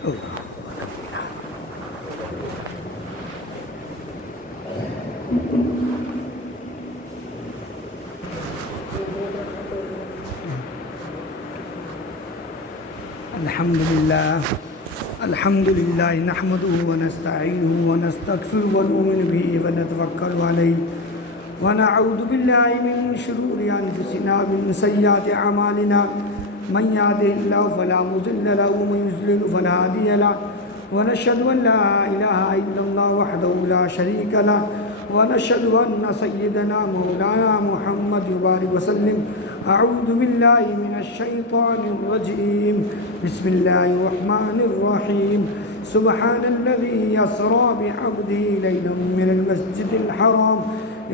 الحمد لله نحمده ونستعينه ونستغفره ونؤمن به ونتوكل عليه ونعوذ بالله من شرور أنفسنا ومن سيئات أعمالنا من يهده الله فلا مضل له ومن يضلل فلا هادي له ونشهد أن لا إله إلا الله وحده لا شريك له ونشهد أن سيدنا مولانا محمد وبارك وسلم. أعوذ بالله من الشيطان الرجيم. بسم الله الرحمن الرحيم. سبحان الذي أسرى بعبده ليلا من المسجد الحرام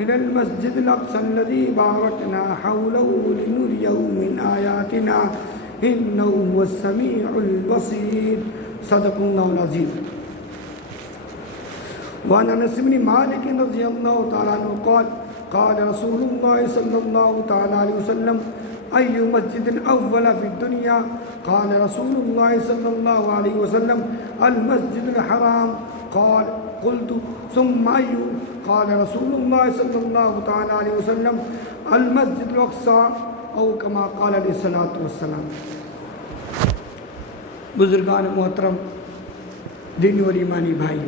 إلى المسجد الأقصى الذي باركنا حوله لنريه من آياتنا إنه هو السميع البصير. صدق الله العظيم. وعن أنس بن مالك رضي الله تعالى عنه قال قال رسول الله صلى الله تعالى عليه وسلم أي مسجد أول في الدنيا؟ قال رسول الله صلى الله عليه وسلم المسجد الحرام. قال قلت ثم أي؟ قال رسول الله صلى الله تعالى عليه وسلم المسجد الأقصى أو كما قال عليه الصلاة والسلام. بزرگان محترم، دینی اور ایمانی بھائی،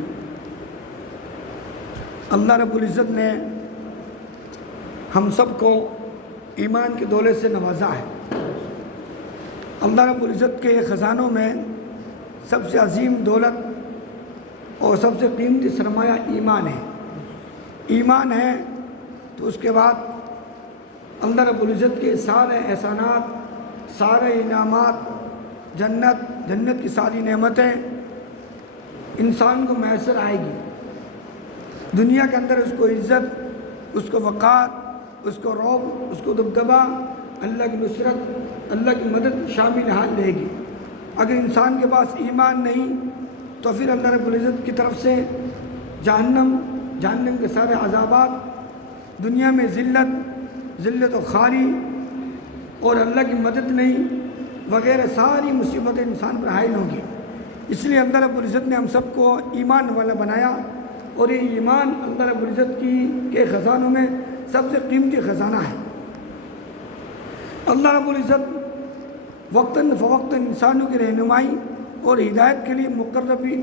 اللہ رب العزت نے ہم سب کو ایمان کے دولے سے نوازا ہے. اللہ رب العزت کے خزانوں میں سب سے عظیم دولت اور سب سے قیمتی سرمایہ ایمان ہے. ایمان ہے تو اس کے بعد اللہ رب العزت کے سارے احسانات، سارے انعامات، جنت کی ساری نعمتیں انسان کو میسر آئے گی. دنیا کے اندر اس کو عزت، اس کو وقار، اس کو رعب، اس کو دبدبہ، اللہ کی نصرت، اللہ کی مدد شامل حال رہے گی. اگر انسان کے پاس ایمان نہیں تو پھر اللہ رب العزت کی طرف سے جہنم کے سارے عذابات، دنیا میں ذلت و خاری اور اللہ کی مدد نہیں وغیرہ ساری مصیبتیں انسان پر حائل ہوں گی. اس لیے اللہ رب العزت نے ہم سب کو ایمان والا بنایا، اور یہ ایمان اللہ رب العزت کے خزانوں میں سب سے قیمتی خزانہ ہے. اللہ رب العزت وقتاً فوقتاً انسانوں کی رہنمائی اور ہدایت کے لیے مقربی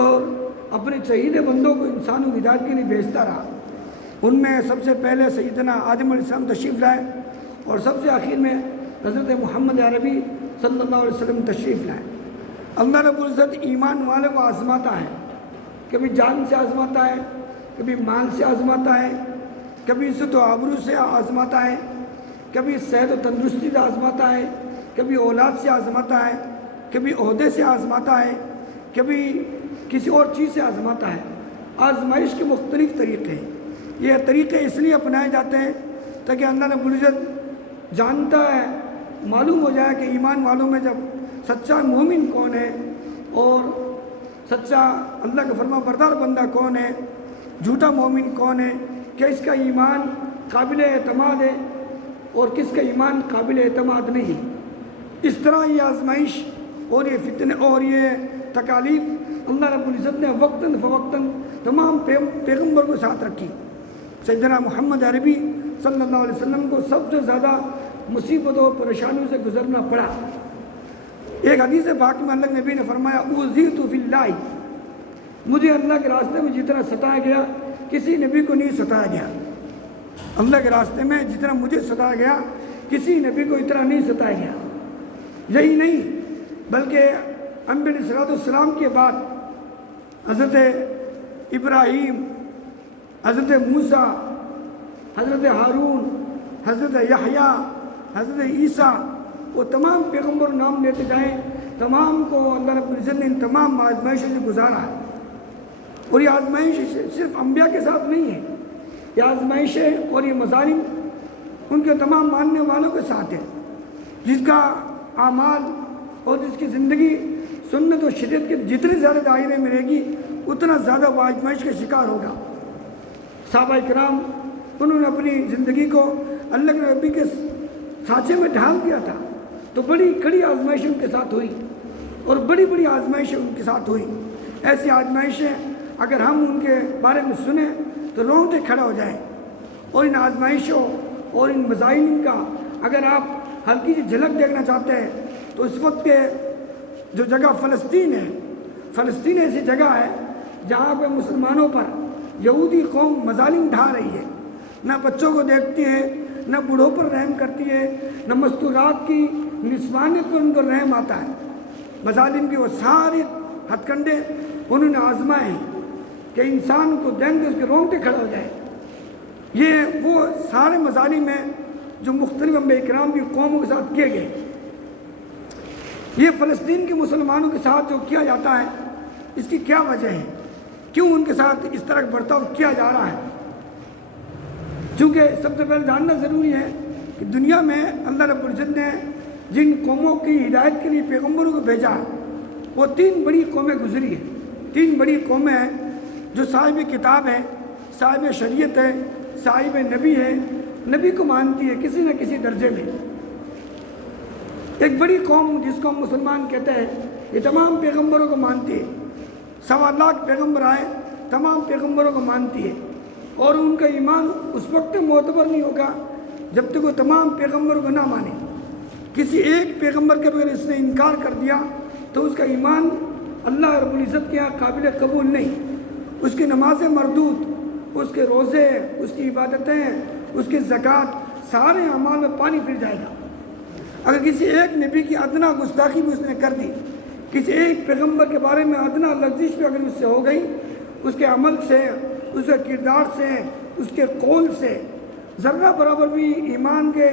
اور اپنے چہیدے بندوں کو انسانوں کی ہدایت کے لیے بھیجتا رہا. ان میں سب سے پہلے سیدنا آدم علیہ السلام تشریف لائے، اور سب سے آخر میں حضرت محمد عربی صلی اللہ علیہ وسلم تشریف لائے. اللہ رب العزت ایمان والے کو آزماتا ہے. کبھی جان سے آزماتا ہے، کبھی مال سے آزماتا ہے، کبھی عزت و آبرو سے آزماتا ہے، کبھی صحت و تندرستی سے آزماتا ہے، کبھی اولاد سے آزماتا ہے، کبھی عہدے سے آزماتا ہے، کبھی کسی اور چیز سے آزماتا ہے. آزمائش کے مختلف طریقے ہیں. یہ طریقے اس لیے اپنائے جاتے ہیں تاکہ اللہ رب العزت جانتا ہے، معلوم ہو جائے کہ ایمان والوں میں جب سچا مومن کون ہے اور سچا اللہ کا فرما بردار بندہ کون ہے، جھوٹا مومن کون ہے، کہ اس کا ایمان قابل اعتماد ہے اور کس کا ایمان قابل اعتماد نہیں ہے. اس طرح یہ آزمائش اور یہ فتنے اور یہ تکالیف اللہ رب العزت نے وقتاً فوقتاً تمام پیغمبر کو ساتھ رکھی. سیدنا محمد عربی صلی اللہ علیہ وسلم کو سب سے زیادہ مصیبتوں اور پریشانیوں سے گزرنا پڑا. ایک حدیث پاک میں اللہ نبی نے فرمایا اوذیت فی اللہ، مجھے اللہ کے راستے میں جتنا ستایا گیا کسی نبی کو نہیں ستایا گیا. اللہ کے راستے میں جتنا مجھے ستایا گیا کسی نبی کو اتنا نہیں ستایا گیا. یہی نہیں بلکہ انبیاء علیہ السلام کے بعد حضرت ابراہیم، حضرت موسیٰ، حضرت ہارون، حضرت یحییٰ، حضرت عیسیٰ، وہ تمام پیغمبر نام لیتے جائیں، تمام کو اللہ رب العزت نے ان تمام آزمائشوں سے گزارا ہے. اور یہ آزمائش صرف انبیاء کے ساتھ نہیں ہے، یہ آزمائشیں اور یہ مظالم ان کے تمام ماننے والوں کے ساتھ ہے. جس کا اعمال اور جس کی زندگی سنت و شریعت کے جتنے زیادہ دائرے میں رہے گی اتنا زیادہ وہ آزمائش کا شکار ہوگا. صحابہ کرام انہوں نے اپنی زندگی کو اللہ کے نبی کے سانچے میں ڈھال دیا تھا، تو بڑی کڑی آزمائش ان کے ساتھ ہوئی. اور بڑی بڑی آزمائشیں ان کے ساتھ ہوئی. ایسی آزمائشیں اگر ہم ان کے بارے میں سنیں تو رونگٹے کھڑا ہو جائیں. اور ان آزمائشوں اور ان مظالم کا اگر آپ ہلکی سی جھلک دیکھنا چاہتے ہیں تو اس وقت کے جو جگہ فلسطین ہے، فلسطین ایسی جگہ ہے جہاں پہ مسلمانوں پر یہودی قوم مظالم ڈھا رہی ہے. نہ بچوں کو دیکھتی ہے، نہ بوڑھوں پر رحم کرتی ہے، نہ مستورات کی نسوانیت پر ان کو رحم آتا ہے. مظالم کے وہ سارے ہتھ کنڈے انہوں نے آزمائے کہ انسان کو دیں گے اس کے رونگٹے کھڑا ہو جائے. یہ وہ سارے مظالم ہیں جو مختلف انبیاء کرام کی قوموں کے ساتھ کیے گئے. یہ فلسطین کے مسلمانوں کے ساتھ جو کیا جاتا ہے اس کی کیا وجہ ہے؟ کیوں ان کے ساتھ اس طرح کا برتاؤ کیا جا رہا ہے؟ چونکہ سب سے پہلے جاننا ضروری ہے کہ دنیا میں اللہ رب العزت نے جن قوموں کی ہدایت کے لیے پیغمبروں کو بھیجا وہ 3 بڑی قومیں گزری ہیں. 3 بڑی قومیں ہیں جو صاحب کتاب ہے، صاحب شریعت ہے، صاحب نبی ہے، نبی کو مانتی ہے کسی نہ کسی درجے میں. ایک بڑی قوم جس کو ہم مسلمان کہتے ہیں یہ تمام پیغمبروں کو مانتی ہے. 1.25 لاکھ پیغمبر آئے، تمام پیغمبروں کو مانتی ہے. اور ان کا ایمان اس وقت معتبر نہیں ہوگا جب تک وہ تمام پیغمبروں کو نہ مانے. کسی ایک پیغمبر کے بغیر اس نے انکار کر دیا تو اس کا ایمان اللہ رب العزت کے یہاں قابل قبول نہیں. اس کی نمازیں مردود، اس کے روزے، اس کی عبادتیں، اس کی زکوٰۃ، سارے اعمال میں پانی پھر جائے گا. اگر کسی ایک نبی کی ادنا گستاخی بھی اس نے کر دی، کسی ایک پیغمبر کے بارے میں ادنا لغزش بھی اگر اس سے ہو گئی، اس کے عمل سے، اس کے کردار سے، اس کے قول سے ذرہ برابر بھی ایمان کے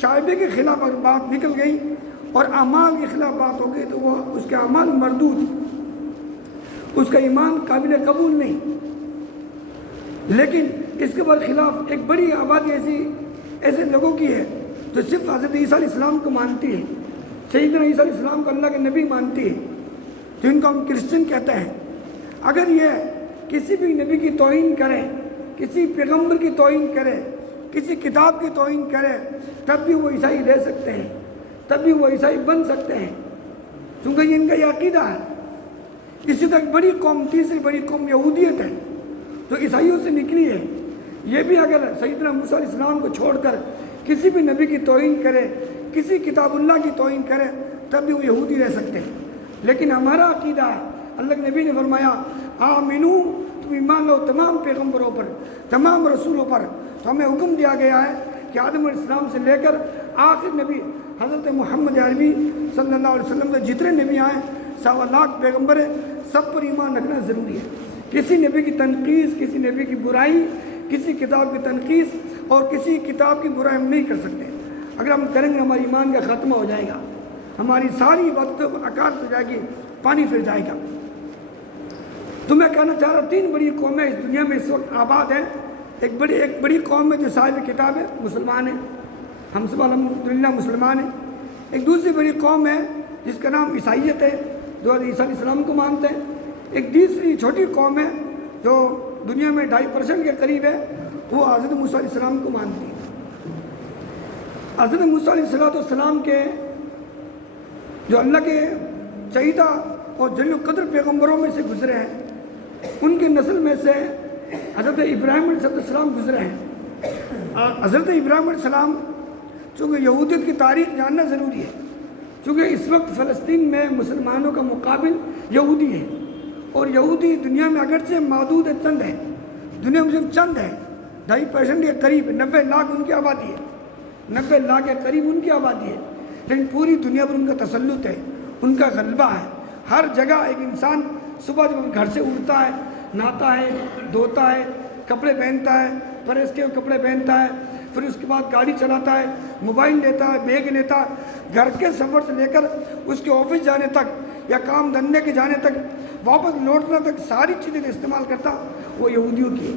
شائبے کے خلاف اگر بات نکل گئی اور اعمال کے خلاف بات ہو گئی تو وہ اس کے اعمال مردود، اس کا ایمان قابل قبول نہیں. لیکن اس کے برخلاف ایک بڑی آبادی ایسے لوگوں کی ہے جو صرف حضرت عیسیٰ علیہ السلام کو مانتی ہے، سیدنا عیسیٰ علیہ السلام کو اللہ کے نبی مانتی ہے، جن کو ہم کرسچن کہتے ہیں. اگر یہ کسی بھی نبی کی توہین کرے، کسی پیغمبر کی توہین کرے، کسی کتاب کی توہین کرے تب بھی وہ عیسائی رہ سکتے ہیں، تب بھی وہ عیسائی بن سکتے ہیں، چونکہ یہ ان کا یہ عقیدہ ہے. اسی طرح بڑی قوم، تیسری بڑی قوم یہودیت ہے جو عیسائیوں سے نکلی ہے. یہ بھی اگر سیدنا موسیٰ علیہ السلام کو چھوڑ کر کسی بھی نبی کی توہین کرے، کسی کتاب اللہ کی توہین کرے تب بھی وہ یہودی رہ سکتے ہیں. لیکن ہمارا عقیدہ ہے، اللہ کے نبی نے فرمایا آمنو، تم ایمان لو تمام پیغمبروں پر، تمام رسولوں پر. تو ہمیں حکم دیا گیا ہے کہ آدم علیہ السلام سے لے کر آخر نبی حضرت محمد عربی صلی اللہ علیہ وسلم سے جتنے نبی آئے، 1.25 لاکھ پیغمبر ہیں، سب پر ایمان رکھنا ضروری ہے. کسی نبی کی تنقیص، کسی نبی کی برائی، کسی کتاب کی تنقیص اور کسی کتاب کی برائی ہم نہیں کر سکتے. اگر ہم کریں گے ہماری ایمان کا خاتمہ ہو جائے گا، ہماری ساری عبادتوں کو اکارت ہو جائے گی، پانی پھر جائے گا. تو میں کہنا چاہ رہا 3 بڑی قومیں اس دنیا میں اس وقت آباد ہیں. ایک بڑی قوم ہے جو صاحب کتاب ہے، مسلمان ہیں، ہم سب الحمدللہ مسلمان ہیں. ایک دوسری بڑی قوم ہے جس کا نام عیسائیت ہے، جو عیسیٰ علیہ السلام کو مانتے ہیں. ایک تیسری چھوٹی قوم ہے جو دنیا میں 2.5% کے قریب ہے، وہ حضرت موسیٰ علیہ السلام کو مانتی ہے. حضرت موسیٰ علیہ السلام کے جو اللہ کے چہیدہ اور جلیل القدر پیغمبروں میں سے گزرے ہیں، ان کے نسل میں سے حضرت ابراہیم علیہ السلام گزرے ہیں. حضرت ابراہیم علیہ السلام، چونکہ یہودیت کی تاریخ جاننا ضروری ہے، چونکہ اس وقت فلسطین میں مسلمانوں کا مقابل یہودی ہے، اور یہودی دنیا میں اگرچہ معدود چند ہے، دنیا میں صرف چند ہے، 2.5% کے قریب، 90 لاکھ ان کی آبادی ہے، 90 لاکھ کے قریب ان کی آبادی ہے. لیکن پوری دنیا پر ان کا تسلط ہے، ان کا غلبہ ہے. ہر جگہ ایک انسان صبح جب گھر سے اٹھتا ہے، نہاتا ہے، دھوتا ہے، کپڑے پہنتا ہے، پریس کے کپڑے پہنتا ہے، پھر اس کے بعد گاڑی چلاتا ہے، موبائل لیتا ہے، بیگ لیتا ہے، گھر کے سفر سے لے کر اس کے آفس جانے تک یا کام دھندے کے جانے تک، واپس لوٹنے تک ساری چیزیں استعمال کرتا وہ یہودیوں کی.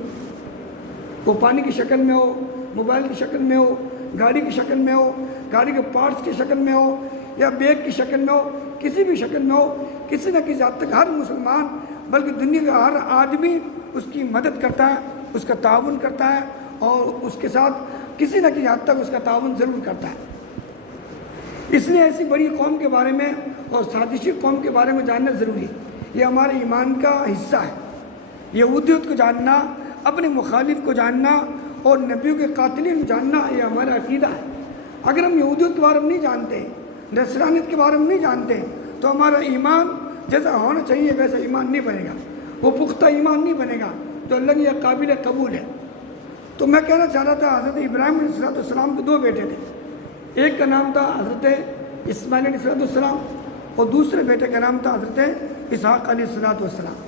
وہ پانی کی شکل میں ہو، موبائل کی شکل میں ہو، گاڑی کی شکل میں ہو، گاڑی کے پارٹس کی شکل میں ہو، یا بیگ کی شکل میں ہو، کسی بھی شکل میں ہو، کسی نہ کسی حد تک ہر مسلمان بلکہ دنیا کا ہر آدمی اس کی مدد کرتا ہے، اس کا تعاون کرتا ہے، اور اس کے ساتھ کسی نہ کسی حد تک اس کا تعاون ضرور کرتا ہے. اس لیے ایسی بڑی قوم کے بارے میں اور سازشی قوم کے بارے میں جاننا ضروری ہے. یہ ہمارے ایمان کا حصہ ہے. یہودیت کو جاننا، اپنے مخالف کو جاننا اور نبیوں کے قاتلین کو جاننا، یہ ہمارا عقیدہ ہے. اگر ہم یہودیت کے بارے میں نہیں جانتے، نصرانیت کے بارے میں نہیں جانتے، تو ہمارا ایمان جیسا ہونا چاہیے ویسا ایمان نہیں بنے گا. وہ پختہ ایمان نہیں بنے گا جو اللہ کے قابل قبول ہے. تو میں کہنا چاہ رہا تھا، حضرت ابراہیم علیہ السلام کے 2 بیٹے تھے. ایک کا نام تھا حضرت اسماعیل علیہ السلام اور دوسرے بیٹے کا نام تھا حضرت اسحاق علیہ السلام.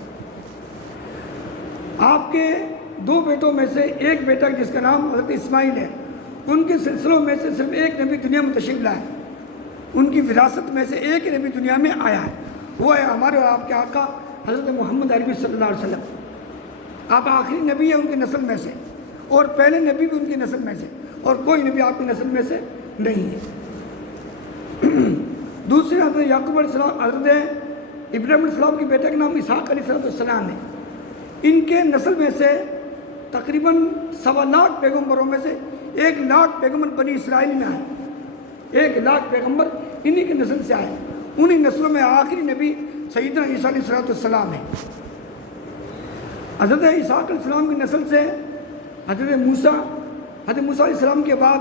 آپ کے 2 بیٹوں میں سے ایک بیٹا جس کا نام حضرت اسماعیل ہے، ان کے سلسلوں میں سے صرف ایک نبی دنیا میں تشریف لائے. ان کی وراثت میں سے ایک نبی دنیا میں آیا ہے، وہ ہے ہمارے اور آپ کے آقا حضرت محمد عربی صلی اللہ علیہ وسلم. آپ آخری نبی ہیں ان کی نسل میں سے، اور پہلے نبی بھی ان کی نسل میں سے، اور کوئی نبی آپ کی نسل میں سے نہیں ہے. دوسرے حضرت یعقوب علیہ السلام، حضرت ابراہیم علیہ السلام کے بیٹے کا نام اسحاق علیہ السلام ہے. ان کے نسل میں سے تقریباً 1.25 لاکھ پیغمبروں میں سے 1 لاکھ پیغمبر بنی اسرائیل میں آئے. 1 لاکھ پیغمبر انہی کی نسل سے آئے. انہی نسلوں میں آخری نبی سیدنا عیسیٰ علیہ السلام ہے. حضرت اسحاق علیہ السلام کی نسل سے حضرت موسیٰ علیہ السلام کے بعد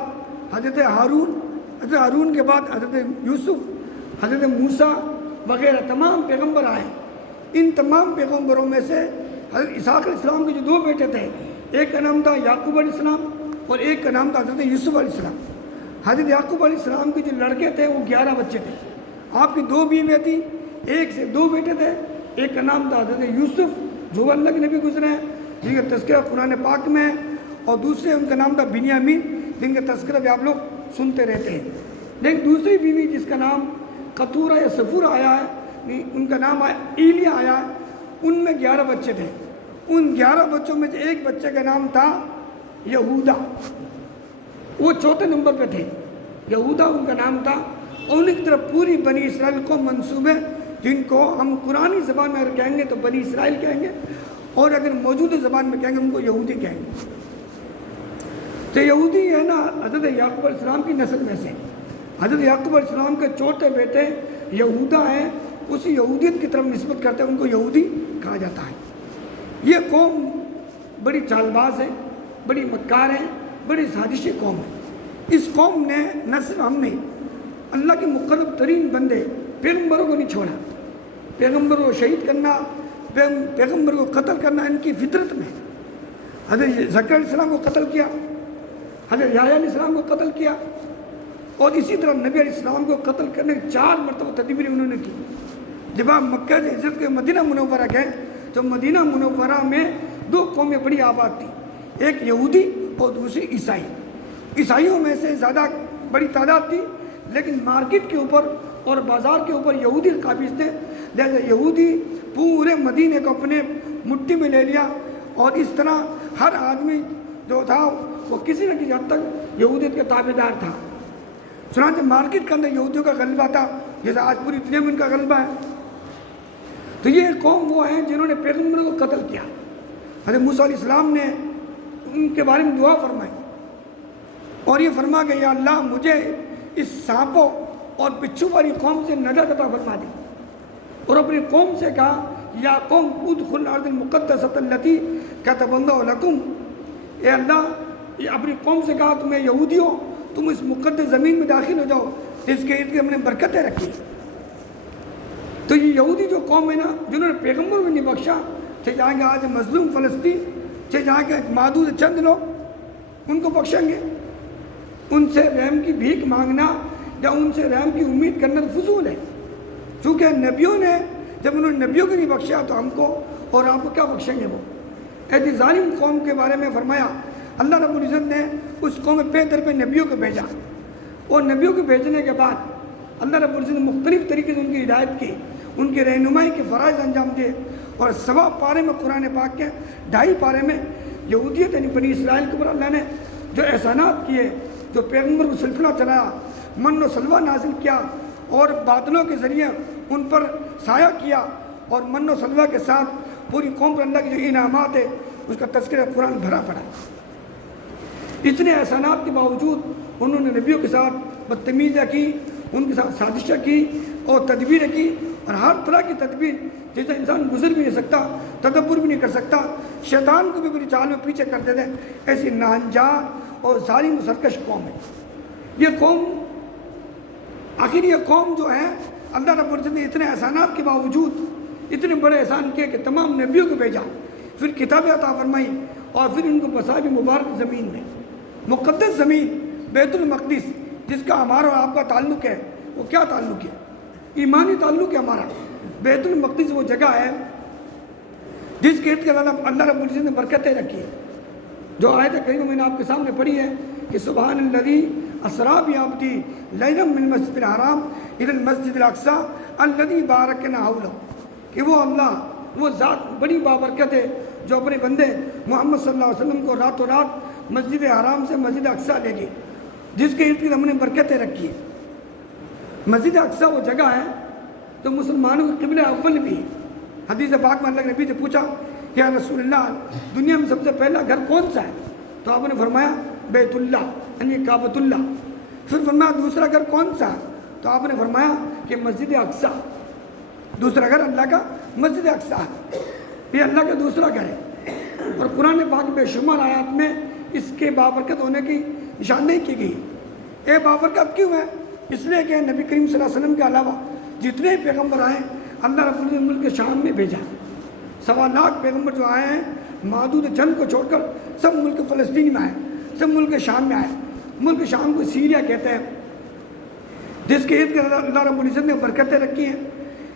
حضرت ہارون کے بعد حضرت یوسف، حضرت موسیٰ وغیرہ تمام پیغمبر آئے. ان تمام پیغمبروں میں سے حضرت اسحاق علیہ السلام کے جو 2 بیٹے تھے، ایک کا نام تھا یعقوب علیہ السلام اور ایک کا نام تھا حضرت یوسف علیہ السلام. حضرت یعقوب علیہ السلام کے جو لڑکے تھے وہ 11 بچے تھے. آپ کی 2 بیویاں تھیں، ایک سے 2 بیٹے تھے. ایک کا نام تھا حضرت یوسف جو اللہ کے نبی گزرے ہیں جن کا تذکرہ قرآن پاک میں ہے، اور دوسرے ان کا نام تھا بنیامین جن کا تذکرہ بھی آپ لوگ سنتے رہتے ہیں. لیکن دوسری بیوی جس کا نام قطورہ یا صفورہ آیا ہے، ان کا نام ایلیا آیا ہے، ان میں 11 بچے تھے. ان 11 بچوں میں سے ایک بچے کا نام تھا یہودا. وہ 4تھے نمبر پہ تھے. یہودا ان کا نام تھا، اور ان کی طرف پوری بنی اسرائیل کو منسوب ہے، جن کو ہم قرآنی زبان میں اگر کہیں گے تو بنی اسرائیل کہیں گے، اور اگر موجودہ زبان میں کہیں گے ان کو یہودی کہیں گے. تو یہودی ہے نا حضرت یعقوب علیہ السلام کی نسل میں سے. حضرت یعقوب علیہ السلام کے 4تھے بیٹے یہودا ہیں، اسی یہودیت کی طرف نسبت کرتے ہیں، ان کو یہودی کہا جاتا ہے. یہ قوم بڑی چال باز ہے، بڑی مکار ہے، بڑی سازشی قوم ہے. اس قوم نے نہ صرف ہم نے اللہ کے مقرب ترین بندے پیغمبروں کو نہیں چھوڑا. پیغمبروں کو شہید کرنا، پیغمبر کو قتل کرنا ان کی فطرت میں. حضرت زکریا علیہ السلام کو قتل کیا، حضرت یحییٰ علیہ السلام کو قتل کیا، اور اسی طرح نبی علیہ السلام کو قتل کرنے کی 4 مرتبہ تدبیریں انہوں نے کی. جب آپ مکہ سے ہجرت کے مدینہ منورہ گئے تو مدینہ منورہ میں 2 قومیں بڑی آباد تھیں، ایک یہودی اور دوسری عیسائی. عیسائیوں میں سے زیادہ بڑی تعداد تھی، لیکن مارکیٹ کے اوپر اور بازار کے اوپر یہودی قابض تھے. لہذا یہودی پورے مدینے کو اپنے مٹھی میں لے لیا، اور اس طرح ہر آدمی جو تھا وہ کسی نہ کسی حد تک یہودیت کے تابع دار تھا. چنانچہ مارکیٹ کے اندر یہودیوں کا غلبہ تھا، جیسا آج پوری دنیا میں ان کا غلبہ ہے. تو یہ قوم وہ ہیں جنہوں نے پیغمبروں کو قتل کیا. حضرت موسیٰ علیہ السلام نے ان کے بارے میں دعا فرمائی، اور یہ فرما کہ یا اللہ مجھے اس سانپوں اور بچھو والی قوم سے نجات عطا فرما دی. اور اپنی قوم سے کہا یا قوم ادخلوا الارض المقدسۃ التی کتب اللہ لکم. اے اللہ، یہ اپنی قوم سے کہا تمہیں یہودیوں تم اس مقدس زمین میں داخل ہو جاؤ جس کے ارد گرد ہم نے برکتیں رکھی. تو یہ یہودی جو قوم ہے نا، جنہوں نے پیغمبر کو نہیں بخشا، چاہے جہاں کے آج مظلوم فلسطین، چاہے جہاں کے معدود چند لوگ، ان کو بخشیں گے. ان سے رحم کی بھیک مانگنا یا ان سے رحم کی امید کرنا تو فضول ہے. چونکہ نبیوں نے جب انہوں نے نبیوں کو نہیں بخشا تو ہم کو اور آپ کو کیا بخشیں گے. وہ ایسی ظالم قوم کے بارے میں فرمایا اللہ رب العزت نے اس قوم پہ در پہ نبیوں کو بھیجا، اور نبیوں کو بھیجنے کے بعد اللہ رب العزت نے مختلف طریقے سے ان کی ہدایت کی، ان کی رہنمائی کے فرائض انجام دیے. اور 1.25 پارے میں قرآن پاک کے 2.5 پارے میں یہودیت یعنی بنی اسرائیل کے اوپر اللہ نے جو احسانات کیے، جو پیغمبر کو سلسلہ چلایا، من و سلوہ نازل کیا، اور بادلوں کے ذریعے ان پر سایہ کیا، اور من و سلوہ کے ساتھ پوری قوم پر اللہ کے جو انعامات ہے اس کا تذکرہ قرآن بھرا پڑا. اتنے احسانات کے باوجود انہوں نے نبیوں کے ساتھ بدتمیزیاں کی، ان کے ساتھ سازشیں کی اور تدبیریں کی، اور ہر طرح کی تدبیر جیسا انسان گزر بھی نہیں سکتا، تدبر بھی نہیں کر سکتا، شیطان کو بھی اپنی چال میں پیچھے کرتے تھے، ایسی ناانجار اور ظالم و سرکش قوم ہے یہ قوم۔ آخر یہ قوم جو ہے اللہ رب العزت نے اتنے احسانات کے باوجود اتنے بڑے احسان کیے کہ تمام نبیوں کو بھیجا، پھر کتابیں عطا فرمائی، اور پھر ان کو بسا بھی مبارک زمین میں، مقدس زمین بیت المقدس، جس کا ہمارا اور آپ کا تعلق ہے۔ وہ کیا تعلق ہے؟ ایمانی تعلق ہے ہمارا۔ بیت المقدس وہ جگہ ہے جس کے ارد گرد اللہ رب العزت نے برکتیں رکھی ہیں۔ جو آیت کریمہ میں نے آپ کے سامنے پڑھی ہے کہ سبحان الذی اسریٰ بعبدہ لیلا من المسجد الحرام الی المسجد الاقصی الذی بارکنا حولہ، کہ وہ اللہ، وہ ذات بڑی بابرکت ہے جو اپنے بندے محمد صلی اللہ علیہ وسلم کو راتوں رات مسجد حرام سے مسجد اقصی لے گئے، جس کے ارد گرد ہم نے برکتیں رکھی ہیں۔ مسجد اقصی وہ جگہ ہے تو مسلمانوں کے قبلہ اول بھی ہے۔ حدیث پاک میں اللہ کے نبی سے پوچھا کہ یا رسول اللہ دنیا میں سب سے پہلا گھر کون سا ہے؟ تو آپ نے فرمایا بیت اللہ، یعنی کعبۃ اللہ۔ پھر فرمایا دوسرا گھر کون سا ہے؟ تو آپ نے فرمایا کہ مسجد اقصی، دوسرا گھر اللہ کا مسجد اقصی ہے، یہ اللہ کا دوسرا گھر ہے۔ اور قرآن پاک بے شمار آیات میں اس کے بابرکت ہونے کی نشاندہی کی گئی۔ یہ بابرکت کیوں ہے؟ اس لیے کہ نبی کریم صلی اللہ علیہ وسلم کے علاوہ جتنے پیغمبر آئے اللہ رب العزت نے ملک شام میں بھیجا۔ 1.25 لاکھ پیغمبر جو آئے ہیں معدود چند کو چھوڑ کر سب ملک فلسطین میں آئے، سب ملک شام میں آئے۔ ملک شام کو سیریا کہتے ہیں، جس کے ارد گرد اللہ رب العزت نے برکتیں رکھی ہیں۔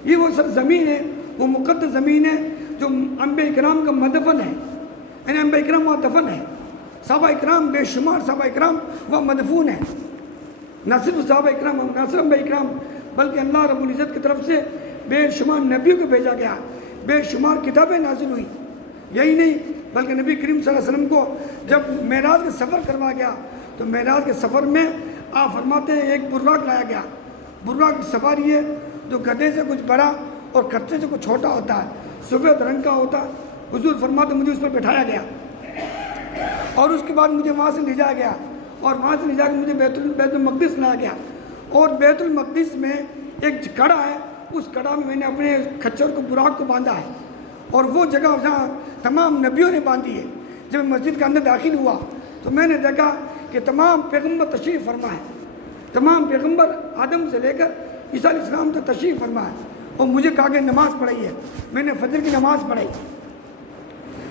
یہ وہ سب زمین ہے، وہ مقدس زمین ہے جو انبیاء کرام کا مدفن ہے، یعنی انبیاء کرام وہاں دفن ہے۔ صحابہ کرام بے شمار صحابہ کرام وہاں مدفون ہیں، نہ صرف صحابہ کرام، نہ صرف انبیاء کرام، بلکہ اللہ رب العزت کی طرف سے بے شمار نبیوں کو بھیجا گیا، بے شمار کتابیں نازل ہوئی۔ یہی نہیں بلکہ نبی کریم صلی اللہ علیہ وسلم کو جب معراج کا سفر کروایا گیا تو معراج کے سفر میں آپ فرماتے ہیں ایک براق لایا گیا۔ براق کی سواری ہے جو گدھے سے کچھ بڑا اور کچے سے کچھ چھوٹا ہوتا ہے، سفید رنگ کا ہوتا ہے۔ حضور فرماتے مجھے اس پر بٹھایا گیا اور اس کے بعد مجھے وہاں سے لے جایا گیا، اور وہاں سے لے جا کے مجھے بیت المقدس لایا گیا، اور بیت المقدس میں ایک کڑا ہے، اس کڑا میں نے اپنے کھچر کو براق کو باندھا ہے، اور وہ جگہ جہاں تمام نبیوں نے باندھی ہے۔ جب مسجد کے اندر داخل ہوا تو میں نے دیکھا کہ تمام پیغمبر تشریف فرما ہے، تمام پیغمبر آدم سے لے کر عیسیٰ علیہ السلام تک تشریف فرما ہے، اور مجھے کہا کہ نماز پڑھائی ہے۔ میں نے فجر کی نماز پڑھائی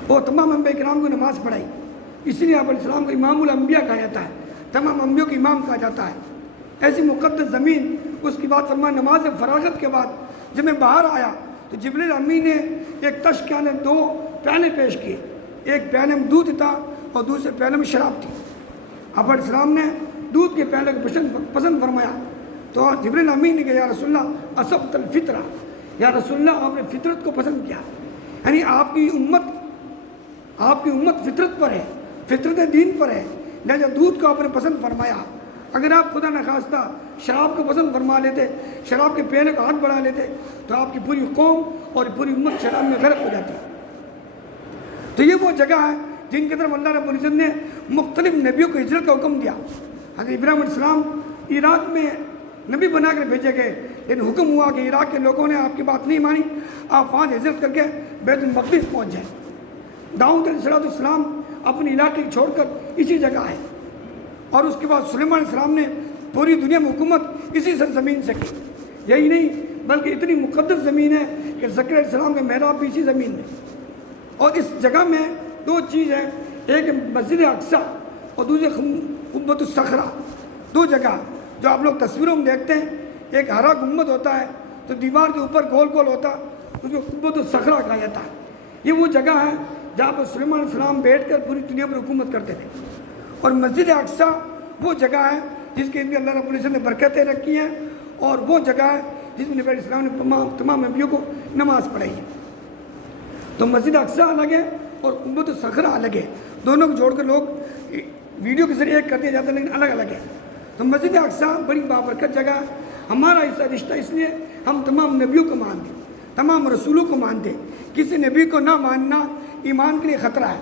اور تمام انبیاء کرام کو نماز پڑھائی۔ اسی لیے آپ علیہ السلام کو امام الانبیاء کہا جاتا ہے، تمام انبیاء کو امام کہا جاتا ہے۔ ایسی مقدس زمین، اس کی بات فرمایا نماز فراغت کے بعد جب میں باہر آیا تو جبریل امین نے ایک تش کے اندر 2 پیالے پیش کیے، ایک پیالے میں دودھ تھا اور دوسرے پیالے میں شراب تھی۔ آپ علیہ السلام نے دودھ کے پیالے کو پسند فرمایا تو جبریل امین نے کہا یا رسول اللہ اصبت الفطرہ، یا رسول اللہ آپ نے فطرت کو پسند کیا، یعنی آپ کی امت فطرت پر ہے، فطرت دین پر ہے، لہذا دودھ کو آپ نے پسند فرمایا۔ اگر آپ خدا نخواستہ شراب کو پسند فرما لیتے، شراب کے پیالے کو ہاتھ بڑھا لیتے تو آپ کی پوری قوم اور پوری امت شراب میں غرق ہو جاتی۔ تو یہ وہ جگہ ہے جن کی طرف اللہ رب العزت نے مختلف نبیوں کو ہجرت کا حکم دیا۔ حضرت ابراہیم علیہ السلام عراق میں نبی بنا کر بھیجے گئے، لیکن حکم ہوا کہ عراق کے لوگوں نے آپ کی بات نہیں مانی، آپ وہاں ہجرت کر کے بیت المقدس پہنچ جائیں۔ داؤد علیہ السلام اپنے علاقے چھوڑ کر اسی جگہ آئے، اور اس کے بعد سلیمان علیہ السلام نے پوری دنیا میں حکومت اسی سرزمین سے کی۔ یہی نہیں بلکہ اتنی مقدس زمین ہے کہ زکریا علیہ السلام کا محراب بھی اسی زمین میں۔ اور اس جگہ میں 2 چیز ہیں، ایک مسجد اقصی اور دوسرے قبۃ الصخرہ۔ 2 جگہ جو آپ لوگ تصویروں میں دیکھتے ہیں، ایک ہرا گنبد ہوتا ہے تو دیوار کے اوپر گول گول ہوتا، اس کو قبۃ الصخرہ کہا جاتا ہے۔ یہ وہ جگہ ہے جہاں پر سلیمان علیہ السلام بیٹھ کر پوری دنیا پر حکومت کرتے تھے۔ اور مسجد اقصی وہ جگہ ہے جس کے اندر اللہ رب العزت نے برکتیں رکھی ہیں، اور وہ جگہ ہے جس میں نبی علیہ السلام نے تمام نبیوں کو نماز پڑھائی ہے۔ تو مسجد اقصی الگ ہے اور قبۃ الصخرہ الگ ہے، دونوں کو جوڑ کر لوگ ویڈیو کے ذریعے ایک کر دیا جاتا ہے، لیکن الگ الگ ہے۔ تو مسجد اقصی بڑی بابرکت جگہ ہے۔ ہمارا اس رشتہ اس لیے ہم تمام نبیوں کو مانتے، تمام رسولوں کو مانتے، کسی نبی کو نہ ماننا ایمان کے لیے خطرہ ہے۔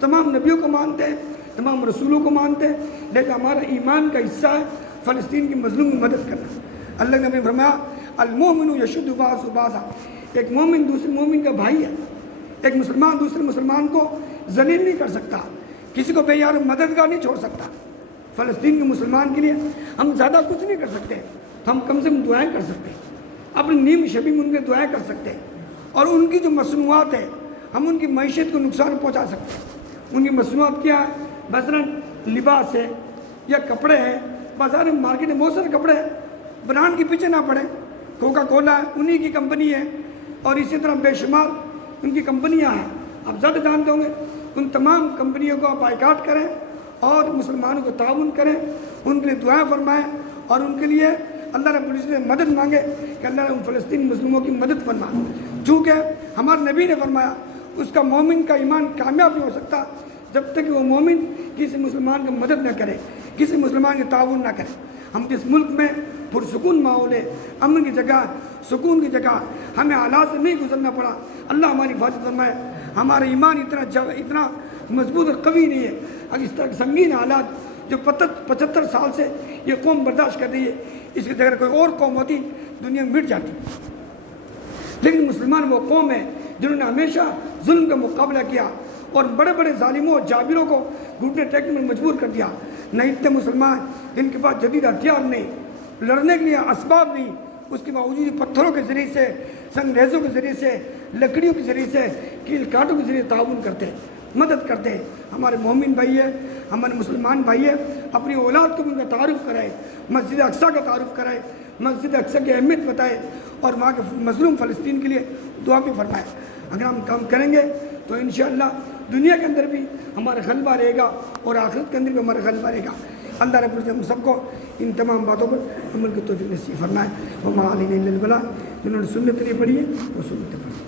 تمام نبیوں کو مانتے ہیں، تمام رسولوں کو مانتے ہیں، لیکن ہمارا ایمان کا حصہ ہے فلسطین کی مظلوم کی مدد کرنا، اللہ نے ہمیں فرمایا المومن یشد بعضہ بعضا، ایک مومن دوسرے مومن کا بھائی ہے، ایک مسلمان دوسرے مسلمان کو ذلیل نہیں کر سکتا، کسی کو بے یار مددگار نہیں چھوڑ سکتا۔ فلسطین کے مسلمان کے لیے ہم زیادہ کچھ نہیں کر سکتے، تو ہم کم سے کم دعائیں کر سکتے ہیں، اپنی نیم شبی میں ان کے دعائیں کر سکتے ہیں، اور ان کی جو مصنوعات ہے ہم ان کی معیشت کو نقصان پہنچا سکتے ہیں۔ ان کی مصنوعات کیا ہے؟ مثلاً لباس ہے یا کپڑے ہیں، بازار میں مارکیٹ میں بہت سارے کپڑے ہیں، برانڈ کے پیچھے نہ پڑے، کوکا کولا ہے انہی کی کمپنی ہے، اور اسی طرح بے شمار ان کی کمپنیاں ہیں، آپ زیادہ جانتے ہوں گے۔ ان تمام کمپنیوں کو آپ بائیکاٹ کریں اور مسلمانوں کو تعاون کریں، ان کے لیے دعائیں فرمائیں، اور ان کے لیے اللہ رب العزت سے مدد مانگے کہ اللہ ان فلسطین مسلموں کی مدد فرما، چونکہ ہمارے نبی نے فرمایا اس کا مومن کا ایمان کامیاب نہیں ہو سکتا جب تک کہ وہ مومن کسی مسلمان کی مدد نہ کرے، کسی مسلمان کے تعاون نہ کرے۔ ہم جس ملک میں پرسکون ماحول ہے، امن کی جگہ، سکون کی جگہ، ہمیں حالات سے نہیں گزرنا پڑا، اللہ ہماری حفاظت فرمائے۔ ہمارا ایمان اتنا مضبوط اور قوی نہیں ہے، اگر اس طرح سنگین حالات جو 75 سال سے یہ قوم برداشت کر رہی ہے، اس کی جگہ کوئی اور قوم ہوتی دنیا میں مٹ جاتی۔ لیکن مسلمان وہ قوم ہے جنہوں نے ہمیشہ ظلم کا مقابلہ کیا اور بڑے بڑے ظالموں اور جابروں کو گھٹنے ٹیکنے میں مجبور کر دیا۔ نہ اتنے مسلمان جن کے پاس جدید ہتھیار نہیں، لڑنے کے لیے اسباب نہیں، اس کے باوجود پتھروں کے ذریعے سے، سنگریزوں کے ذریعے سے، لکڑیوں کے ذریعے سے، کیل کاٹوں کے ذریعے تعاون کرتے ہیں، مدد کرتے ہیں۔ ہمارے مومن بھائی ہے، ہمارے مسلمان بھائی ہے، اپنی اولاد کو بھی ان کا تعارف کرائے، مسجد اقصیٰ کا تعارف کرائے، مسجد اقصیٰ کی اہمیت بتائے، اور وہاں کے مظلوم فلسطین کے لیے دعا بھی فرمائے۔ اگر ہم کام کریں گے تو انشاءاللہ دنیا کے اندر بھی ہمارا غلبہ رہے گا اور آخرت کے اندر بھی ہمارا غلبہ رہے گا۔ اللہ رب العزت ہم سب کو ان تمام باتوں پر عمل کی توفیق نصیب فرمائے۔ وما علینا الا البلاغ، جنہوں نے سنت نہیں پڑھی ہے وہ سنت پڑھی۔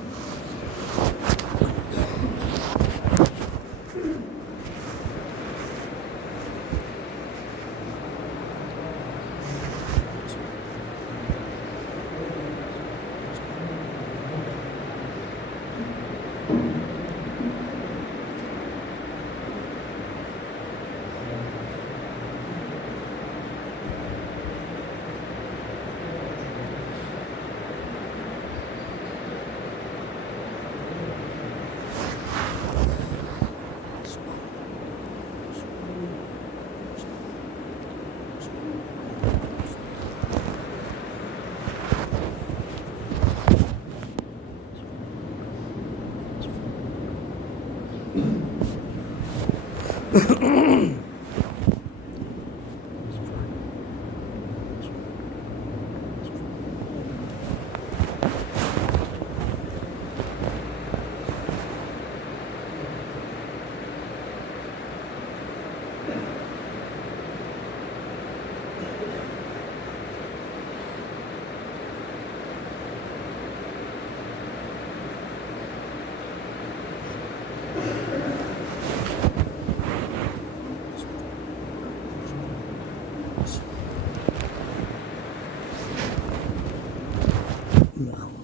اللہ